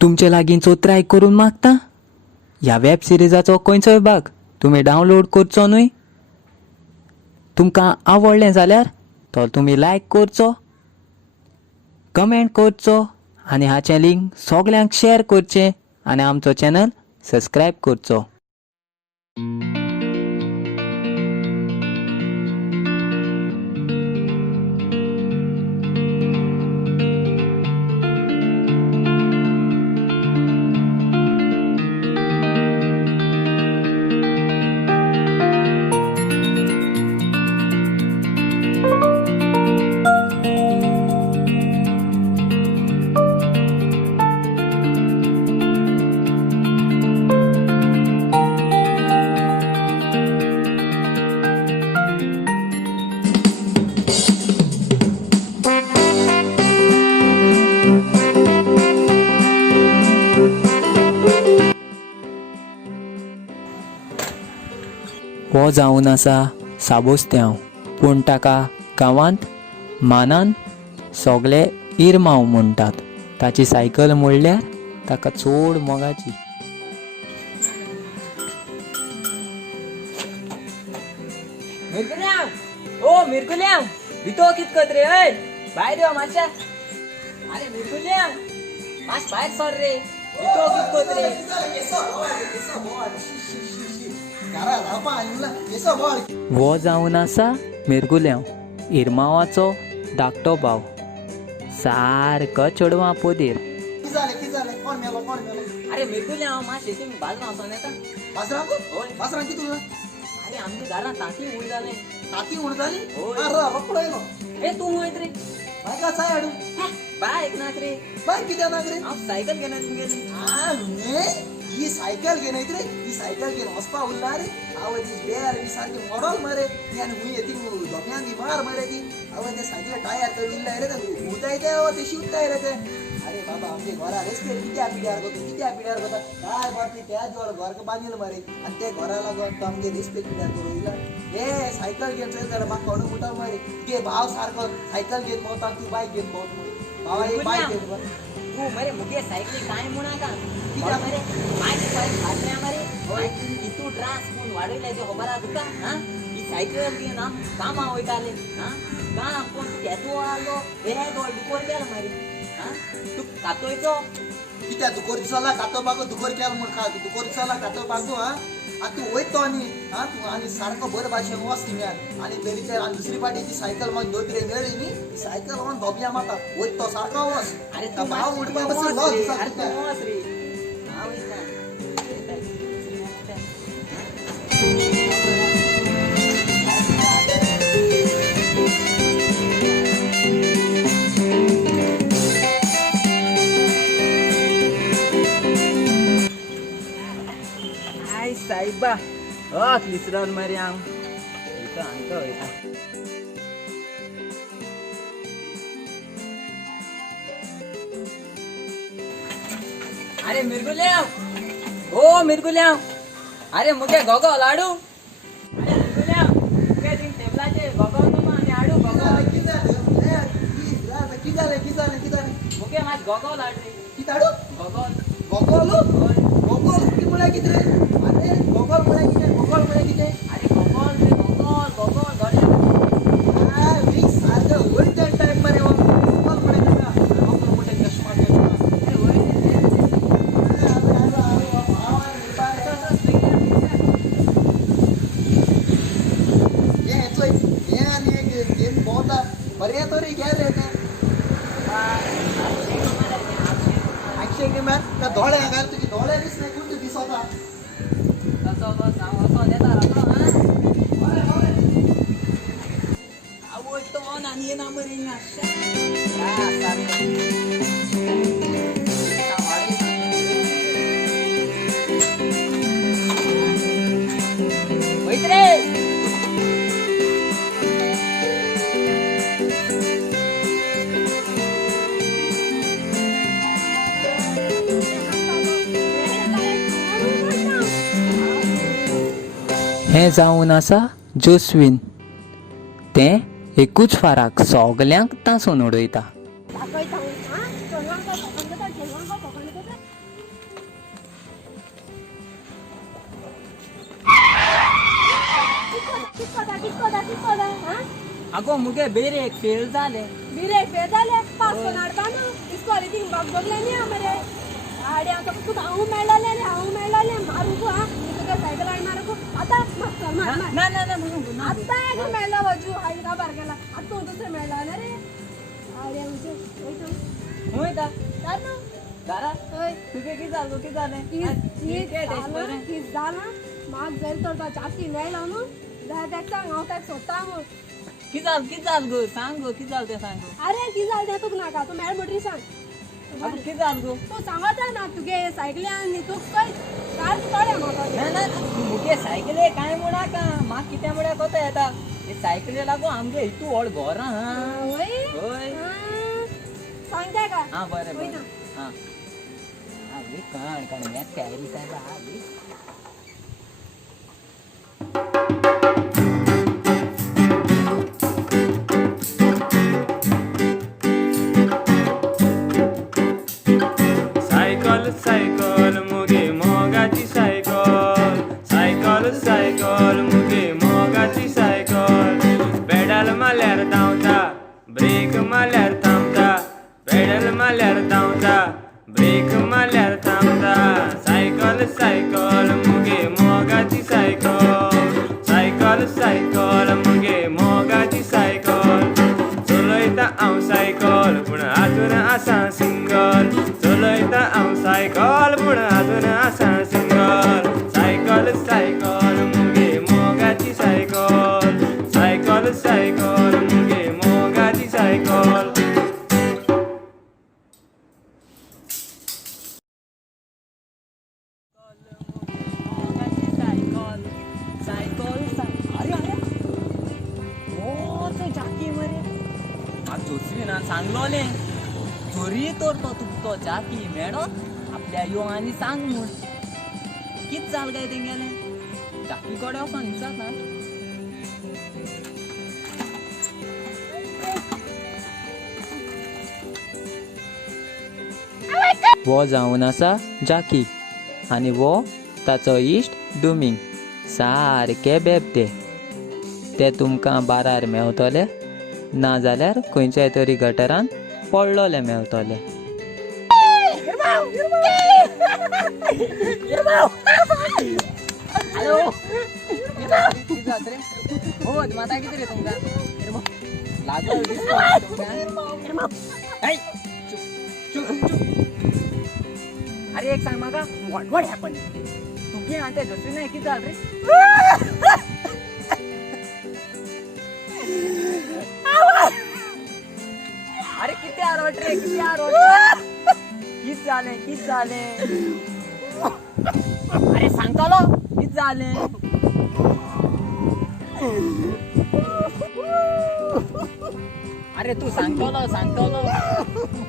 तुमचे लागींचो ट्राय करून मागता ह्या वेब सिरिजाचो खंयचोय भाग तुमी डावनलोड करचो न्हय. तुमकां आवडलें जाल्यार तो तुमी लायक करचो, कमेंट करचो आनी हाचें लिंक सगल्यांक शेअर करचें आनी आमचो चॅनल सबस्क्रायब करचो. हो जावन आसा साबोस्त्यांव, पूण ताका गांवांत मानान सगळे इरमांव म्हणटात. ताची सायकल म्हणल्यार ताका चोड मोगाची. मिरकुल्यांव भितो कित करत रे? हय भायर यो मातशा. अरे मिरकुल्यांव मातश भायर सर रे. भितो कित करत रे? हो जावन आसा मिरगुल्यांव, इरमावाचो धाकटो भाव. सारको चेडवां पोदेर. अरे मिरकुल्यांव मातश शेतीन बाजरां वचोन येता. अरे आमच्या घरान तांती उड जालें. ए तूं वयत रे. बायक नाक रे. हांव सायकल घेवन तुमगेली. ही सायकल घेन रे, ही सायकल घेन वचपा उरला रे. आवय ती बेर बी सारकी मोडल मरे. आनी हुंय येती धोक्यान बी मार मरे ती. आवय ते सायकल टायर तर उरलाय रे. उताय ते शिवताय रे ते. अरे बाबा आमचे घरा रेस्पेर कित्या पिड्यार करता काय बापी त्या जोर घर बांदिल मरे. आनी ते घरा लागून तो आमगे रेस्पेर पिड्यार करूं इला. हे सायकल घेवन चल जाल्यार म्हाका कोण मुटा मरे. तुगे भाव सारको सायकल घेवन भोंवता, तूं बायक घेवन भोंवता मरे. भावा एक बायक घेवन तू मरे मुगे सायकली काय म्हणा का कित्या मरे मायची सायकल फाटल्या मरे. होय तू त्रास कोण वाडयले ते खबर आहा तुका? हां ही सायकल घेवन आम कामां वयताले. हां काम कोण घेतो आलो हे तो दुकोर गेलो मरे. हां तू कातोयचो कित्या दुकोर दिसाला खातो बागो दुकोर केलो म्हण खा दुकोर दिसाला खातो बागो. आनी तूं वयतो न्ही तूं आनी सारको बरे भाशेन वच थिंगार. आनी तरी ते दुसरी फाटी ती सायकल मागीर दोतरे मेळ्ळी न्ही ती सायकल व्हरून धोबया माता वयत तो सारको वच. अरे तू भाव म्हणटा वच रे. अरे तू बस वच रे. हांव वयता. आय सायबा लिसरावन मरे हांव वयता हांगा वयता. अरे मिरगुल्यांव ओ मिरगुल्यांव अरे मुगे गोगो लाडू. अरे मिरगुल्यांव मुगे थिंग टेबलाचेर गोगो तो आनी हाडू गोगो. कितें मुगे मात गोगो लाड रे. हाडू गोगो गोगोल की म्हळ्यार कितें रे? अरे गोगोल म्हळ्यार कितें? अरे गोगोल रे गोगोल दोडले. वीक सारको वयता टायम मरे हो गोगोल म्हळ्यार नाका गोगोल म्हळ्यार चश्मा केला. अरे वय बरे तरी घे रे ते ऍक्शन गे मॅन त्या धोळे घाल तुझी धोळे दिसले कोण दिसता कसो बस हांव वचोन येता रातो. हां आवड तो नानी ना मरे ना वयत रे. हें जावन आसा जोस्वीन. तें एकूच फाराक सगल्यांक तांसून उडयता. दिसता हा अगो मुगे बेरे एक फेल झाले बिरे पे झाले पास नाडपा ना इस्कोली थिंग बग बगले नी हमरे आडे आता तू हाऊ मेळाले मारू को हा तुका सायकल आणणार को आता मग चल मार मार ना ना ना म्हणून आता एक मेळला बाजू हाय का बार गेला आता तो दुसरे मेळला ना रे आडे म्हणजे होय तो होय का काय ना दारा होय तुगे की झाले ही झाला माग जाईल तर जास्ती मेळला न्हू जाय त्याक सांग हांव त्याक सोदता मग की झाल गो सांग गो की झाल ते सांग गो अरे की जाल ते तुका नाका तू मेळ मोटरी सांग अगो की झाल गो तू सांगता ना तुगे सायकल्यान न्ही तू काय कार कळ्या म्हाका ना ना मुगे सायकले काय म्हणा का माग कित्या म्हणा कोता येता हे सायकले लागो आमगे इतू व्हड घर हा होय होय सांगताय का हा बरें होय बरें ना हा आवडी कण मॅच तयारी साहेब आवडी सायकल सायकल मुगे मोगाची सायकल सायकल सायकल मुगे मोगाची सायकल पेडल मारल्यार धांवता ब्रेक मारल्यार थांबता पेडल मारल्यार धांवता ब्रेक मारल्यार थांबता सायकल सायकल मुगे मोगाची सायकल सायकल सायकल मुगे मोगाची सायकल चलयता हांव सायकल पूण आजून आसा सिंगल चलयता हांव सायकल पूण आजून आसा सिंगल सायकल सायकल मुगे मोगाची सायकल सायकल सायकल मुगे मोगाची सायकल सायकल सायकल अरे अरे ओ तो जाकी मरे आ जोसरी ना सांगलोले चोरी तर तो तुमचो जाकी मेळो आपल्या यो आनी सांग म्हूण कित जाल काय तेंगेले जाकी कडे वचोन विचारता वो जावन आसा जाकी आनी वो ताचो इश्ट डुमींग सारके बेबदे ते तुमकां बारार मेवतले नाजाल्यार खंयच्याय तरी गटरान पडलोले मेवतले हॅलो कित जात रे हो माता कितें रे तुमकां लागलो दिसता तुमकां ऐ चुप चुप चुप अरे एक सांग म्हाका व्हॉट हॅपन तुगे आनी ते दुसरी नाही कितें जाल रे अरे किती आरोट रे किती आरोट कित जालें अरे सांगतलो कित जालें अरे तू सांगतलो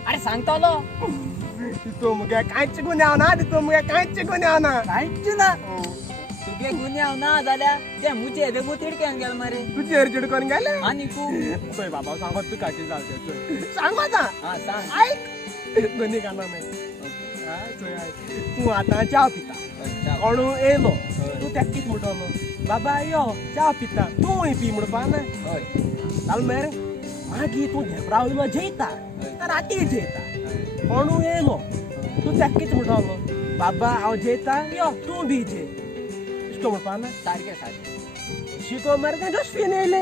अरे सांगतलो तितू मुगे कांयच गुन्यांव ना तितू मुगे कांयच गुन्यांव ना कांयच ना तुगे गुन्यांव ना जाल्यार ते मुचे बेगू तिडक्यान गेल मरे तू चेर करून गेले आनी तू चोय बाबा सांगत तू काची जालते चोय सांग आता हा सांग आयक दोनी काना मागीर हा चोय आयक तू आतां च्या पिता कोणू येयलो तू तेक कित म्हणटलो बाबा यो च्या पिता तूंय पी म्हणपा ना हय जाल मरे मागीर तूं धेपरावलो जेयता राती जेयता कोणू येयलो तू तेक कित म्हणटलो बाबा हांव जेयता यो तूं बी जे इश्को म्हणपा ना सारकें सारकें शिको मरे ते डस्टबीन येयले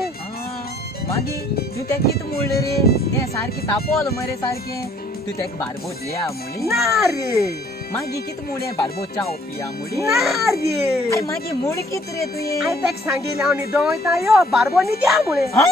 मागीर तू ते कित म्हणलें रे तें सारकें तापोल मरे सारकें तू तेका बारबो जेया म्हणी ना रे मागीर कित म्हणे बारबो चाव पिया म्हणी ना रे मागीर म्हण कित रे तुवें हांवें तेका सांगिल्लें हांव न्हिदो वयता यो बारबो न्हिद्या म्हणे हा?